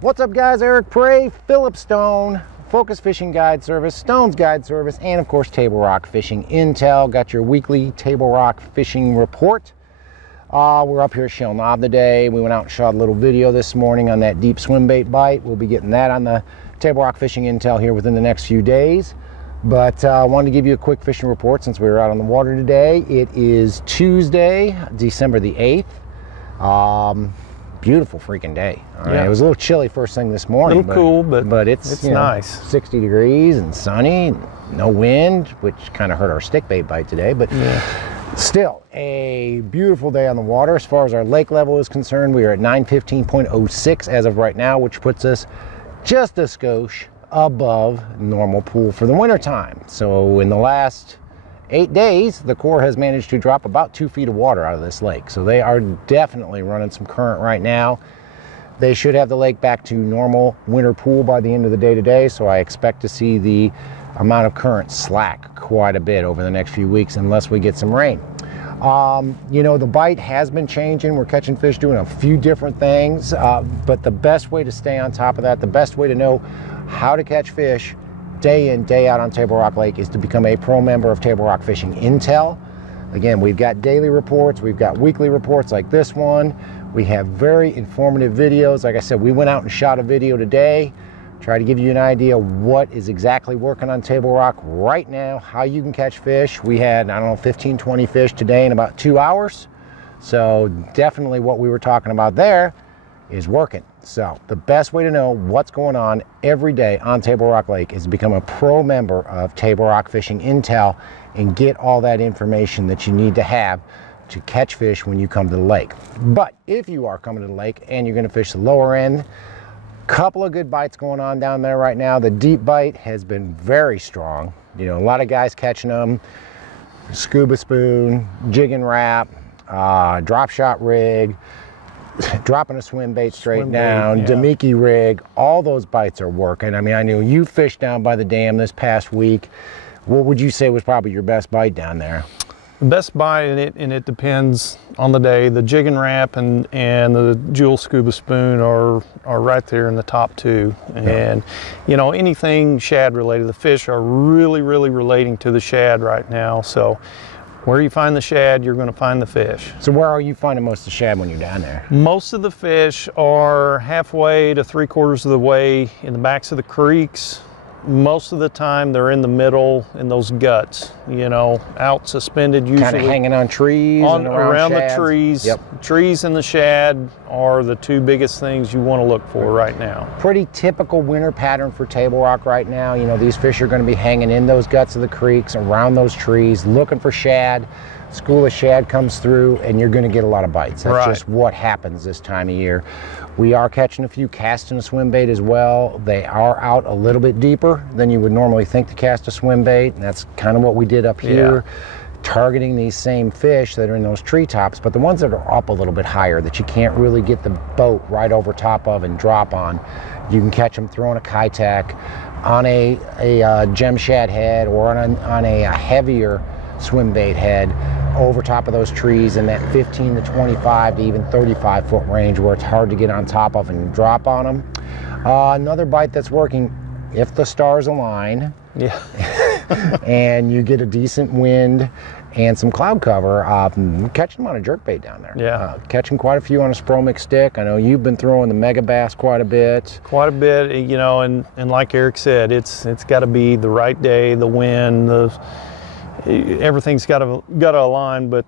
What's up, guys? Eric Prey, Philip Stone, Focus Fishing Guide Service, Stone's Guide Service, and of course Table Rock Fishing Intel. Got your weekly Table Rock fishing report. We're up here at Shell Knob today. We went out and shot a little video this morning on that deep swim bait bite. We'll be getting that on the Table Rock Fishing Intel here within the next few days. But I wanted to give you a quick fishing report since we were out on the water today. It is Tuesday, December the 8th. Beautiful freaking day. Yeah. It was a little chilly first thing this morning. A little cool, but it's nice. 60 degrees and sunny, no wind, which kind of hurt our stick bait bite today. But still, a beautiful day on the water. As far as our lake level is concerned, we are at 915.06 as of right now, which puts us just a skosh above normal pool for the winter time. So in the last 8 days, the Corps has managed to drop about 2 feet of water out of this lake. So they are definitely running some current right now. They should have the lake back to normal winter pool by the end of the day today. So I expect to see the amount of current slack quite a bit over the next few weeks unless we get some rain. You know, the bite has been changing. We're catching fish doing a few different things, but the best way to stay on top of that, the best way to know how to catch fish day in, day out on Table Rock Lake is to become a pro member of Table Rock Fishing Intel. Again, we've got daily reports, we've got weekly reports like this one. We have very informative videos. Like I said, we went out and shot a video today, try to give you an idea what is exactly working on Table Rock right now, how you can catch fish. We had, I don't know, 15, 20 fish today in about 2 hours. So definitely what we were talking about there is working. So the best way to know what's going on every day on Table Rock Lake is to become a pro member of Table Rock Fishing Intel and get all that information that you need to have to catch fish when you come to the lake. But if you are coming to the lake and you're going to fish the lower end, couple of good bites going on down there right now. The deep bite has been very strong. You know, a lot of guys catching them. Scuba spoon, jig and wrap, drop shot rig, dropping a swim bait straight down, Damiki rig, all those bites are working. I mean, I knew you fished down by the dam this past week. What would you say was probably your best bite down there? The best bite, and it depends on the day. The jig and wrap and the jewel scuba spoon are right there in the top two. And you know, anything shad related, the fish are really relating to the shad right now. So where you find the shad, you're going to find the fish. So where are you finding most of the shad when you're down there? Most of the fish are halfway to 3/4 of the way in the backs of the creeks. Most of the time they're in the middle in those guts, you know, out suspended usually. Kind of hanging on trees and around the trees. Yep. Trees and the shad are the two biggest things you want to look for right now. Pretty typical winter pattern for Table Rock right now. You know, these fish are going to be hanging in those guts of the creeks, around those trees, looking for shad. School of shad comes through and you're going to get a lot of bites. That's just what happens this time of year. We are catching a few casting a swim bait as well. They are out a little bit deeper than you would normally think to cast a swim bait, and that's kind of what we did up here, targeting these same fish that are in those treetops, but the ones that are up a little bit higher that you can't really get the boat right over top of and drop on, you can catch them throwing a Kitech on a gem shad head or on a heavier swim bait head over top of those trees in that 15 to 25 to even 35 foot range where it's hard to get on top of and drop on them. Another bite that's working, if the stars align and you get a decent wind and some cloud cover, catching them on a jerkbait down there. Catching quite a few on a Spromic stick. I know you've been throwing the mega bass quite a bit. You know, and like Eric said, it's got to be the right day, the wind, everything's got to align, but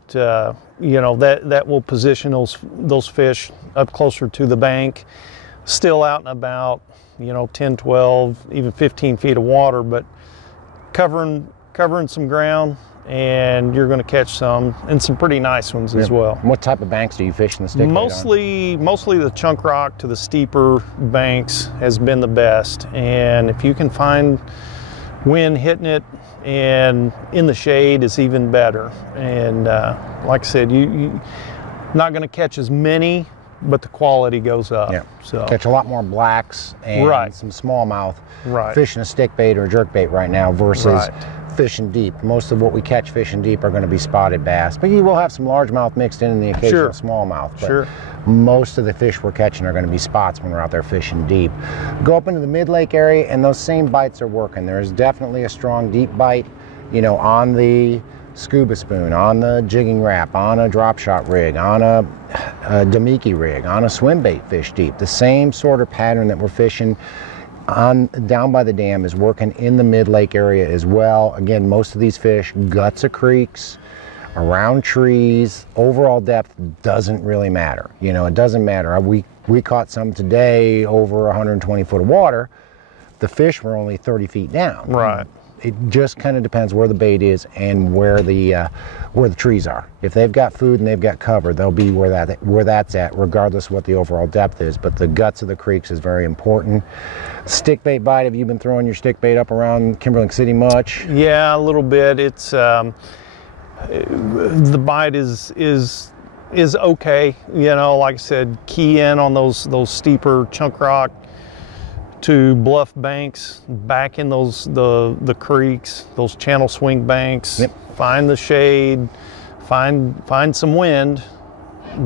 you know, that will position those fish up closer to the bank, still out and about, you know, 10, 12, even 15 feet of water, but covering some ground, and you're going to catch some, and some pretty nice ones as well. What type of banks do you fish in the stick bait on? Mostly the chunk rock to the steeper banks has been the best, and if you can find wind hitting it and in the shade is even better. And like I said, you're not going to catch as many, but the quality goes up. So catch a lot more blacks and some smallmouth fish in a stick bait or jerk bait right now versus fishing deep. Most of what we catch fishing deep are going to be spotted bass, but you will have some largemouth mixed in the occasional smallmouth. But sure. Most of the fish we're catching are going to be spots when we're out there fishing deep. Go up into the mid-lake area and those same bites are working. There's definitely a strong deep bite, you know, on the scuba spoon, on the jigging wrap, on a drop shot rig, on a Damiki rig, on a swim bait fish deep. The same sort of pattern that we're fishing on down by the dam is working in the mid-lake area as well. Again, most of these fish, guts of creeks, around trees, overall depth doesn't really matter. You know, it doesn't matter. We caught some today over 120 foot of water. The fish were only 30 feet down. Right. It just kind of depends where the bait is and where the trees are. If they've got food and they've got cover, they'll be where that's at, regardless of what the overall depth is. But the guts of the creeks is very important. Stick bait bite. Have you been throwing your stick bait up around Kimberling City much? Yeah, a little bit. It's the bite is okay. You know, like I said, key in on those steeper chunk rock to bluff banks, back in the creeks, those channel swing banks. Yep. Find the shade, find some wind.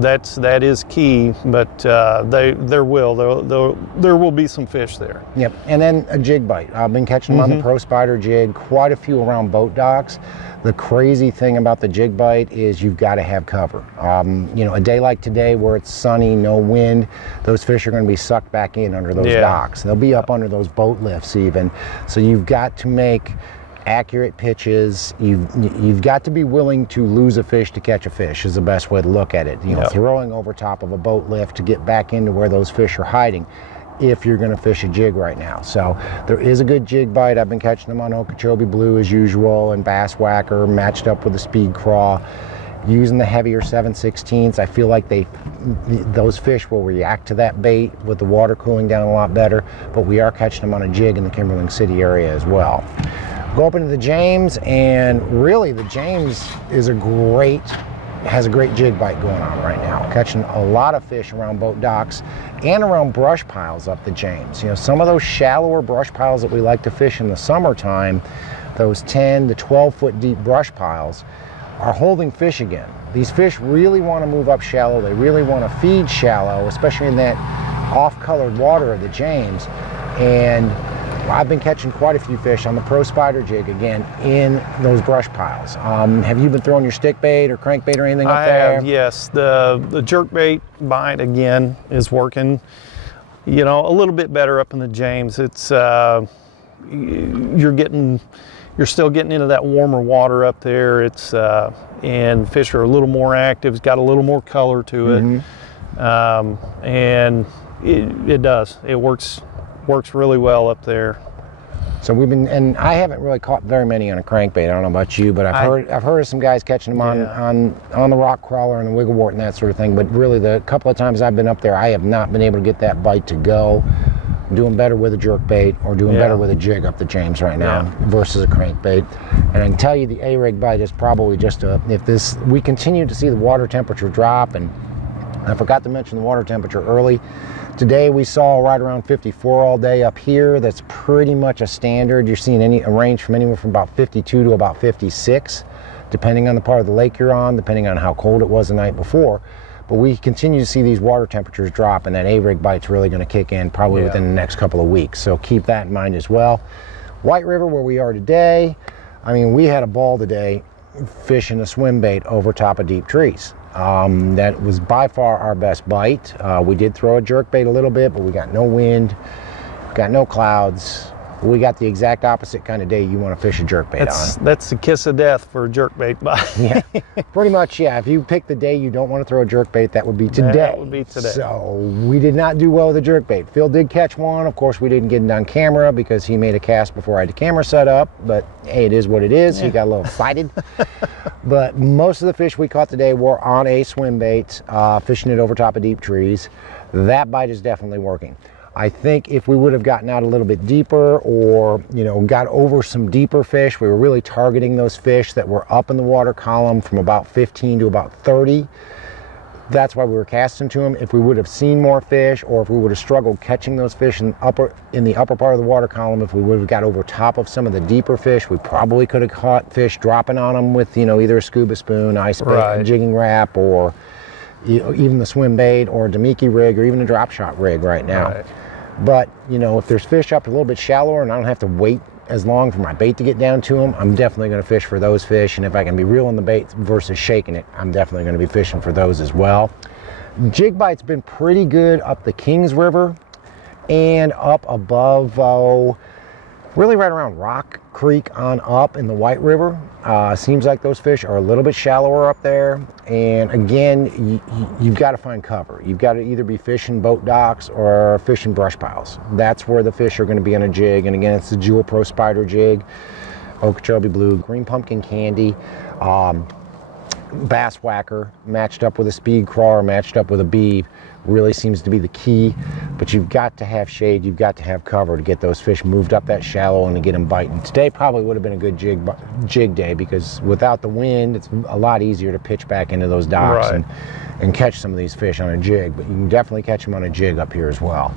That is key, but there will be some fish there. Yep, and then a jig bite. I've been catching them on the Pro Spider jig, quite a few around boat docks. The crazy thing about the jig bite is you've got to have cover. You know, a day like today where it's sunny, no wind, those fish are going to be sucked back in under those docks. They'll be up under those boat lifts even. So you've got to make accurate pitches. You've got to be willing to lose a fish to catch a fish is the best way to look at it. You know, throwing over top of a boat lift to get back into where those fish are hiding if you're going to fish a jig right now. So there is a good jig bite. I've been catching them on Okeechobee Blue as usual and Bass Whacker matched up with the Speed Craw. Using the heavier 7/16, I feel like those fish will react to that bait with the water cooling down a lot better, but we are catching them on a jig in the Kimberling City area as well. Go up into the James, and really the James has a great jig bite going on right now. Catching a lot of fish around boat docks and around brush piles up the James. You know, some of those shallower brush piles that we like to fish in the summertime, those 10 to 12 foot deep brush piles, are holding fish again. These fish really want to move up shallow. They really want to feed shallow, especially in that off-colored water of the James. And I've been catching quite a few fish on the Pro Spider jig again in those brush piles. Have you been throwing your stick bait or crankbait or anything up there? I have, yes. The jerk bait bite again is working, you know, a little bit better up in the James. It's you're still getting into that warmer water up there. It's and fish are a little more active. It's got a little more color to it, and it works really well up there. So we've been, and I haven't really caught very many on a crankbait. I don't know about you, but I've heard of some guys catching them on the rock crawler and the wiggle wart and that sort of thing. But really, the couple of times I've been up there, I have not been able to get that bite to go. I'm doing better with a jerk bait or doing better with a jig up the James right now versus a crankbait. And I can tell you the A-rig bite is probably just we continue to see the water temperature drop, and I forgot to mention the water temperature early. Today we saw right around 54 all day up here. That's pretty much a standard. You're seeing a range from anywhere from about 52 to about 56, depending on the part of the lake you're on, depending on how cold it was the night before. But we continue to see these water temperatures drop, and that A-rig bite's really going to kick in probably within the next couple of weeks. So keep that in mind as well. White River, where we are today, I mean, we had a ball today fishing a swim bait over top of deep trees. That was by far our best bite. We did throw a jerk bait a little bit, but we got no wind, got no clouds. We got the exact opposite kind of day you want to fish a jerkbait on. That's the kiss of death for a jerkbait bite. Yeah, pretty much, yeah. If you pick the day you don't want to throw a jerkbait, that would be today. That would be today. So we did not do well with the jerkbait. Phil did catch one. Of course, we didn't get it on camera because he made a cast before I had the camera set up. But hey, it is what it is. He got a little excited. But most of the fish we caught today were on a swim bait, fishing it over top of deep trees. That bite is definitely working. I think if we would have gotten out a little bit deeper, or got over some deeper fish, we were really targeting those fish that were up in the water column from about 15 to about 30. That's why we were casting to them. If we would have seen more fish, or if we would have struggled catching those fish in the upper part of the water column, if we would have got over top of some of the deeper fish, we probably could have caught fish dropping on them with, either a scuba spoon, ice bait, a jigging wrap, or even the swim bait, or a Damiki rig, or even a drop shot rig right now. Right. But, if there's fish up a little bit shallower and I don't have to wait as long for my bait to get down to them, I'm definitely going to fish for those fish. And if I can be reeling the bait versus shaking it, I'm definitely going to be fishing for those as well. Jig bite's been pretty good up the Kings River and up above, really right around Rock Creek on up in the White River. Seems like those fish are a little bit shallower up there. And again, you've got to find cover. You've got to either be fishing boat docks or fishing brush piles. That's where the fish are going to be on a jig. And again, it's the Jewel Pro Spider jig, Okeechobee Blue, Green Pumpkin Candy, bass whacker matched up with a speed crawler, matched up with a beeve, really seems to be the key. But you've got to have shade, you've got to have cover to get those fish moved up that shallow and to get them biting. Today probably would have been a good jig day, because without the wind, it's a lot easier to pitch back into those docks and catch some of these fish on a jig. But you can definitely catch them on a jig up here as well.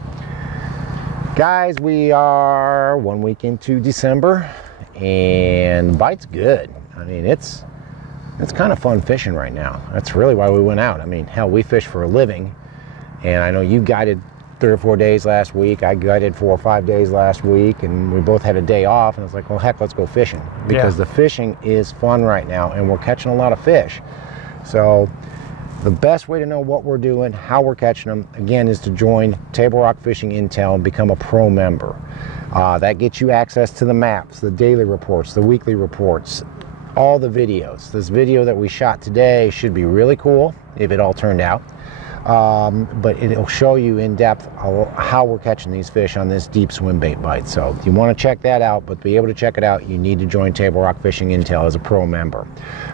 Guys, we are 1 week into December and the bite's good. I mean, it's kind of fun fishing right now. That's really why we went out. I mean, hell, we fish for a living. And I know you guided 3 or 4 days last week. I guided 4 or 5 days last week, and we both had a day off. And it's like, well, heck, let's go fishing, because the fishing is fun right now, and we're catching a lot of fish. So the best way to know what we're doing, how we're catching them, again, is to join Table Rock Fishing Intel and become a pro member. That gets you access to the maps, the daily reports, the weekly reports, all the videos. This video that we shot today should be really cool if it all turned out. But it'll show you in depth how we're catching these fish on this deep swim bait bite. So if you want to check that out, but to be able to check it out, you need to join Table Rock Fishing Intel as a pro member.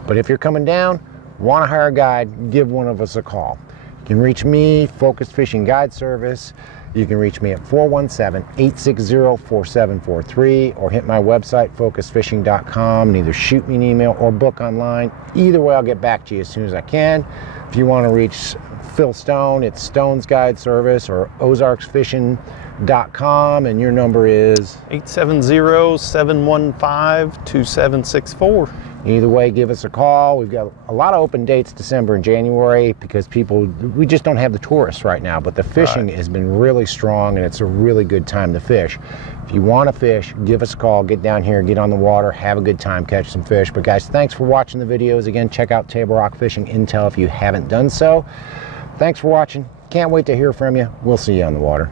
But if you're coming down, want to hire a guide, give one of us a call. You can reach me, Focused Fishing Guide Service. You can reach me at 417-860-4743, or hit my website, focusedfishing.com, and either shoot me an email or book online. Either way, I'll get back to you as soon as I can. If you want to reach Phil Stone, it's Stone's Guide Service, or ozarksfishing.com, and your number is 870-715-2764. Either way, give us a call. We've got a lot of open dates December and January, because we just don't have the tourists right now, but the fishing has been really strong, and it's a really good time to fish. If you want to fish, give us a call, get down here, get on the water, have a good time, catch some fish. But guys, thanks for watching the videos. Again, check out Table Rock Fishing Intel if you haven't done so. Thanks for watching. Can't wait to hear from you. We'll see you on the water.